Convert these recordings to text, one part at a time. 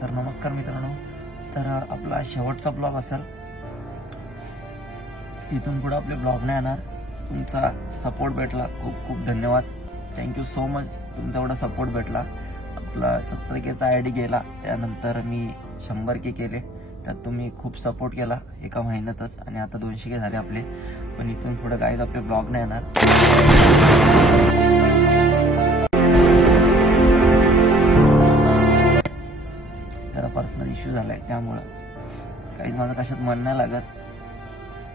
तर नमस्कार मित्रांनो, तर आपला शेवटचा ब्लॉग असेल. इथून पुढे आपले ब्लॉग नाही येणार. तुमचा सपोर्ट भेटला, खूप खूप धन्यवाद. Thank you so much. तुमचा एवढा सपोर्ट भेटला. आपला 70Kचा ID गेला, त्यानंतर मी 100K केले. त्यात तुम्ही खूप सपोर्ट केला एका महिन्यातच, आणि आता 200K झाले आपले. पण इथून पुढे गाईज आपले ब्लॉग नाही येणार. जरा पर्सनल इश्यू झालाय, त्यामुळे काही माझं कशात मन नाही लागत.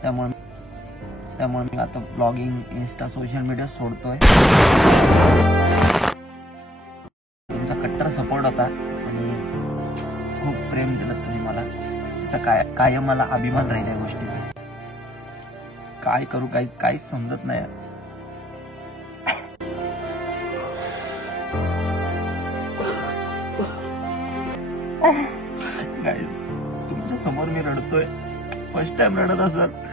त्यामुळे मी आता ब्लॉगिंग, इन्स्टा, सोशल मीडिया सोडतोय. तुमचा कट्टर सपोर्ट होता आणि खूप प्रेम दिलं तुम्ही मला. त्याचा कायम मला अभिमान राहील या गोष्टीचा. काय करू, काहीच समजत नाही. गाईज, तुमच्या समोर मी रडतोय. फर्स्ट टाइम रडत असत.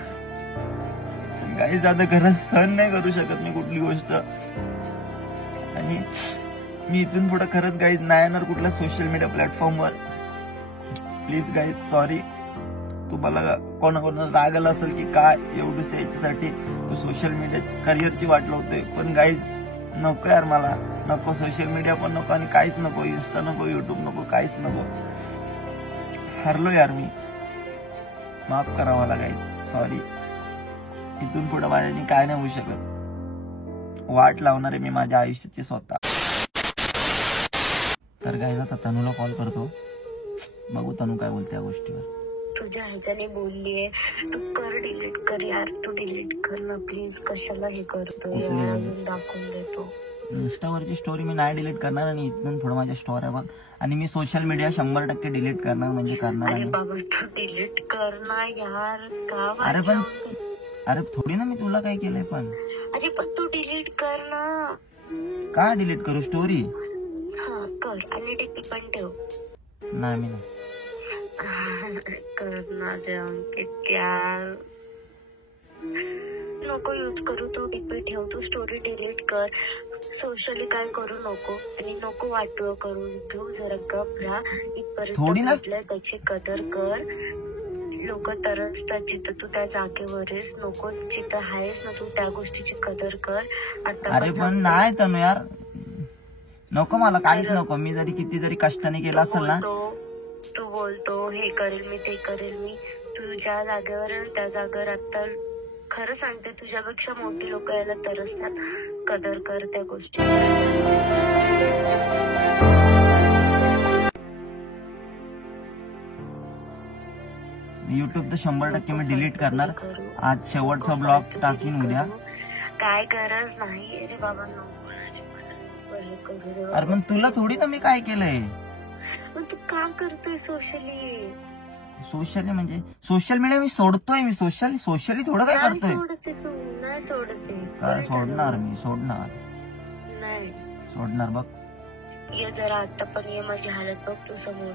गाईज, आता घरात सहन नाही करू शकत मी कुठली गोष्ट. आणि मी इथून पुढे खरंच गाईज नाही येणार कुठल्या सोशल मीडिया प्लॅटफॉर्मवर. Please guys, sorry. तुम्हाला कोणाकोणाला राग आला असेल की काय एवढं याच्यासाठी तो सोशल मीडिया करिअरची वाट लावतोय. पण गाईज, नको यार, मला नको. सोशल मीडिया पण नको आणि काहीच नको. इन्स्टा नको, युट्यूब नको, काहीच नको. हरलो यार मी. माफ करा मला गाईज, सॉरी. इथून पुढे माझ्याने काय नाही होऊ शकत. वाट लावणार आहे मी माझ्या आयुष्याची स्वतः. तर गाईज, आता तनूला कॉल करतो. बघू तनू काय बोलते या गोष्टीवर. तुझ्या ह्याच्याने बोललीये, तू कर, डिलीट कर यार. तू डिलीट कर ना प्लीज. कशाला हे करतोय यार, दाखवून देतो. इंस्टावरची स्टोरी मी नाही डिलीट करणार, आणि इथून पुढे माझ्या स्टोऱ्या बघ. आणि मी सोशल मीडिया 100% डिलीट करणार, म्हणजे करणार. अरे बाबा, तू डिलीट कर ना यार. का? अरे थोडी ना मी तुला काय केलंय. पण अरे पण तू डिलीट कर ना. का डिलीट करू स्टोरी? हा कर, आणि डीपी पण ठेव. नाही मी नाही कर ना यार. नको यूज करू. तू डीपी ठेव, तू स्टोरी डिलीट कर. सोशली काय करू नको, आणि नको वाटोळ करून घेऊ. जरा गप राहा. इथपर्यंत भेटलंय त्याची कदर कर. लोक तरसतात जिथं तू त्या जागेवर आहेस. नको जिथं आहेस ना तू त्या गोष्टीची कदर कर. आता अरे पण नाही तनु यार, नको मला काहीच नको. मी जरी किती जरी कष्टाने केला असेल ना. तू बोलतो हे करेल मी, ते करेल मी. तू ज्या जागेवर त्या जागेवर आता खरं सांगते, तुझ्यापेक्षा मोठी लोक यायला तरसतात. कदर कर त्या गोष्टीची. युट्यूब तर 100% मी डिलीट करणार. आज शेवटचा ब्लॉग टाकीन उद्या. काय गरज नाही रे बाबा, नको. अरे पण तुला थोडी तर मी काय केलंय. पण तू का करतोय सोशली म्हणजे सोशल मीडिया मी सोडतोय. मी सोशली थोडं काय करतोय. सोडते तू? नाही सोडते. काय सोडणार? मी सोडणार नाही. सोडणार. बघ ये जरा आता पण ये, माझी हालत बघ तू समोर.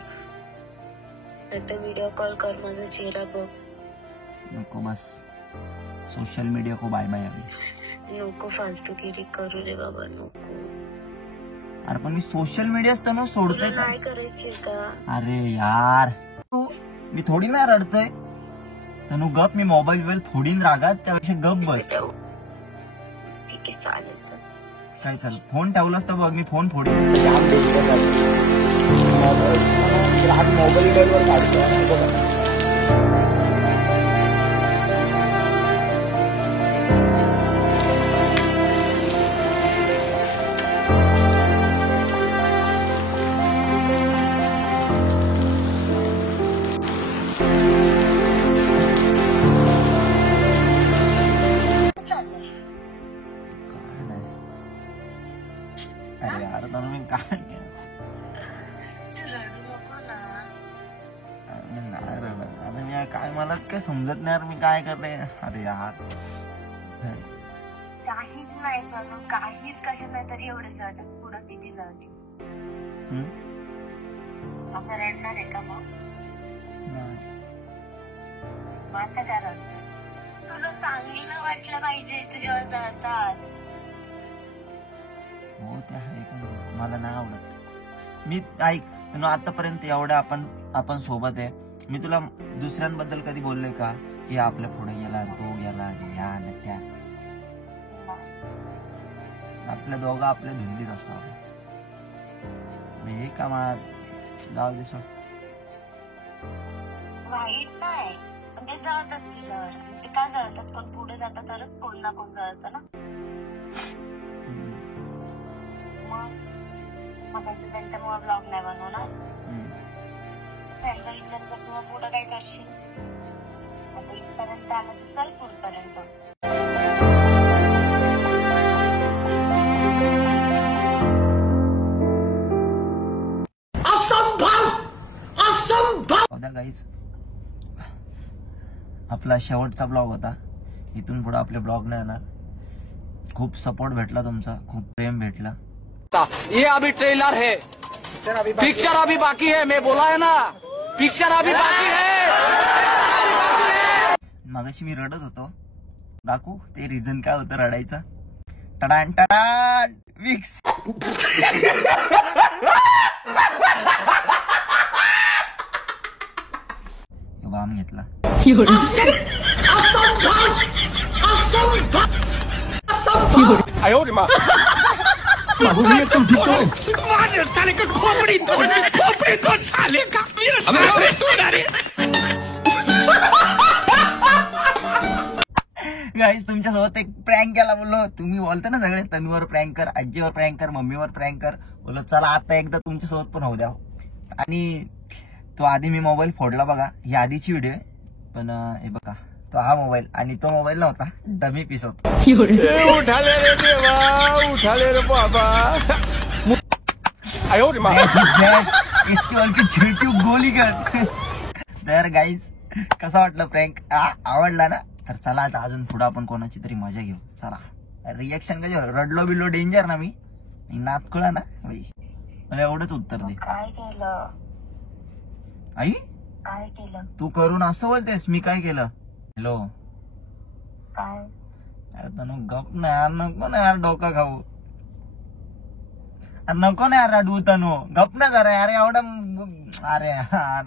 आता व्हिडिओ कॉल कर, माझा चेहरा बघ. नको बस. सोशल मीडिया को बाय बाय. अभी नको फालतूगिरी करू रे बाबा, नको. अरे पण मी सोशल मीडियाच तर सोडतोय. काय करायचे का? अरे यार, मी थोडी ना रडतोय. तनु गप. मी मोबाईल फोडीन रागात, त्यापेक्षा गप बस. ठीक आहे, चालेल. काय चालेल? फोन ठेवलास तर बघ, मी फोन फोडीन. मोबाईल अरे यार मी काय नाही रडत. अरे मी काय, मलाच काय समजत नाही यार, मी काय करते. अरे यार काहीच नाही चालू, काहीच कशात नाही. तरी एवढे जातात पुढं, किती जाते. असं रडणार आहे का मग? आता काय रडत? तुला चांगलं वाटलं पाहिजे तुझ्यावर जळतात. हो ते आहे, पण मला नाही आवडत. मी ऐक, आतापर्यंत एवढ्या आपण सोबत आहे. मी तुला दुसऱ्यांबद्दल कधी बोललोय का की आपल्या पुढे गेला तो गेला या न त्या? आपल्या दोघं आपल्या धुंदीत असतो. हे का जाऊ दे सोड. वाईट नाही पण ते जळतात तुझ्यावर. ते का जळतात? कोण पुढे जातात तरच कोण ना कोण जळतं ना. मग त्यांच्यामुळे ब्लॉग नाही बनवणार. त्यांचा विचार करशील मग पुढे काय करशील? आता इथपर्यंत आलं तर चल पुढपर्यंत. गाईज आपला शेवटचा ब्लॉग होता. इथून पुढे आपले ब्लॉग नाही येणार. खूप सपोर्ट भेटला तुमचा, खूप प्रेम भेटला. ये अभी ट्रेलर है, पिक्चर अभी बाकी है. मैं बोला है ना पिक्चर अभी बाकी है. मगाशी मी रडत होतो. दाखवू ते रिझन काय होतं रडायचं? टडान टडान विक्स. बाम घेतला. गाईस तुमच्यासोबत एक प्रँक केला. बोललो तुम्ही बोलता ना सगळे तनूवर प्रँक कर, आजीवर प्रँक कर, मम्मीवर प्रँक कर. बोललो चला आता एकदा तुमच्यासोबत पण होऊ द्या. आणि तो आधी मी मोबाईल फोडला बघा. ही आधीची व्हिडिओ आहे. पण हे बघा तो हा मोबाईल आणि तो मोबाईल नव्हता, डमी पीस होता. उठाले रे देवा, उठाले रे बाबा. इसकी उनकी छोटी गोली कर. तर गाईज कसा वाटलं प्रँक? आवडला ना? तर चला आता अजून पुढे आपण कोणाची तरी मजा घेऊ. चला रिएक्शन कशी? रडलो बिडलो डेंजर ना मी नात कळा ना बाई. मला एवढंच उत्तर दे. काय केलं आई? काय केलं तू करून असं बोलतेस मी काय केलं? हॅलो काय? अरे तनु गप ना यार, नको ना यार डोका खाऊ. नको ना यार रडू तनु, गप ना जरा यार एवढं. अरे यार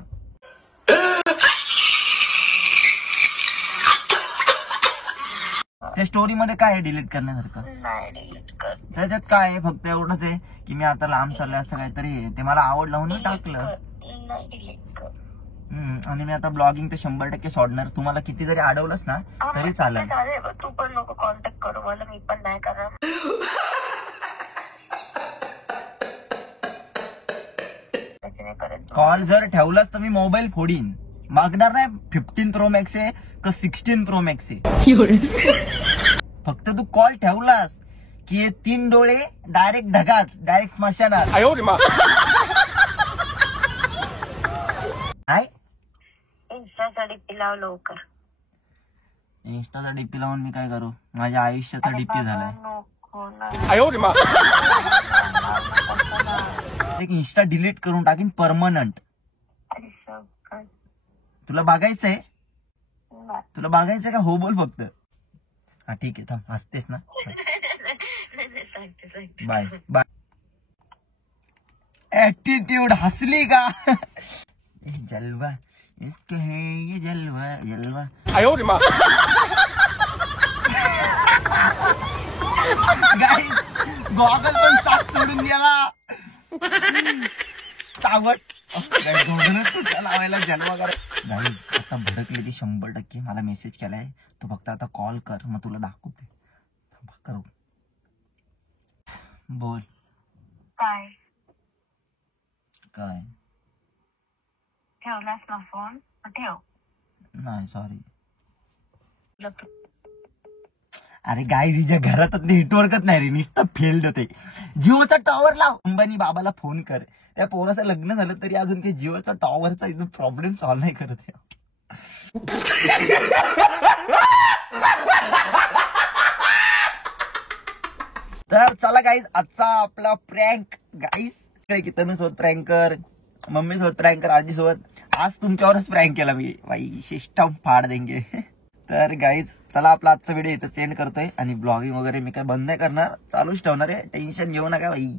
त्या स्टोरी मध्ये काय आहे डिलीट करण्यासारखं? नाही डिलीट कर. त्याच्यात काय आहे? फक्त एवढंच आहे की मी आता लांब चाललोय असं काहीतरी आहे. ते मला आवडलं म्हणून टाकलं. नाही डिलीट कर. आणि मी आता ब्लॉगिंग तर 100% सोडणार. तुम्हाला किती जरी अडवलंच ना तरी चालेल. तू पण नको कॉन्टॅक्ट करू मला. मी पण नाही करणार. कॉल जर ठेवलास तर मी मोबाईल फोडीन. मागणार नाही 15 Pro Max आहे का 16 Pro Max आहे. फक्त तू कॉल ठेवलास की 3 डोळे डायरेक्ट ढगात, डायरेक्ट स्मशानात. काय? इंस्टाचा डीपी लाव लवकर. इंस्टाचा डीपी लावून मी काय करू? माझ्या आयुष्याचा डीपी झालाय. एक इंस्टा डिलीट करून टाकीन परमनंट. तुला बघायचंय? तुला बघायचंय का? हो बोल फक्त. हा ठीक आहे थांब, हसतेस ना? Bye bye. ऍटिट्यूड हसली का? जलवा इसके है ये जलवा जलवा. गॉगल पण साथ सोडून गेला. लावायला जलवा कर. गाईज आता भडकले ती 100%. मला मेसेज केलाय. तू फक्त आता कॉल कर मग तुला दाखवते. करू बोल. काय काय? ठेवलास ना फोन? ठेव. नाही सॉरी. अरे गाईज हिच्या घरात नेटवर्कच नाही रे, नुसतं फेल्ड होते. जिओचा टॉवर लाव. अंबानी बाबाला फोन कर. त्या पोराचं लग्न झालं तरी अजून काही जिओचा टॉवरचा इथं प्रॉब्लेम सॉल्व्ह नाही करत. तर चला गाईज आजचा आपला प्रँक. गाईज काय की तनूसोबत प्रँक कर, मम्मीसोबत प्रँक कर, आजीसोबत. आज तुमच्यावरच प्रँक केला मी. बाई सिस्टम फाड देंगे. तर गाईज चला आपला आजचा व्हिडिओ इथं सेंड करतोय. आणि ब्लॉगिंग वगैरे मी काय बंद नाही करणार, चालूच ठेवणार आहे. टेन्शन घेऊ नका बाई.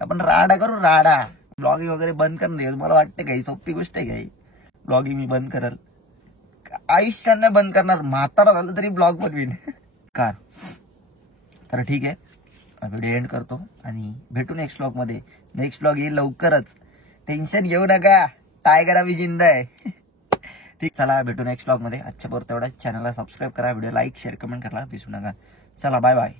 आपण राडा करू राडा. ब्लॉगिंग वगैरे बंद करणार. मला वाटतं काही सोपी गोष्ट आहे काही ब्लॉगिंग मी बंद करल. आयुष्यानं बंद करणार. म्हातारा झालं तरी ब्लॉग बनवीन कार. तर ठीक आहे, व्हिडिओ एंड करतो आणि भेटू नेक्स्ट ब्लॉग मध्ये. नेक्स्ट ब्लॉग येईल लवकरच, टेन्शन घेऊ नका. टायगर अभी जिंदा आहे. ठीक, चला भेटू नेक्स्ट ब्लॉग मध्ये. आजच्या परत तेवढा. चॅनलला सबस्क्राईब करा, व्हिडिओ लाईक शेअर कमेंट करायला विसरू नका. चला बाय बाय.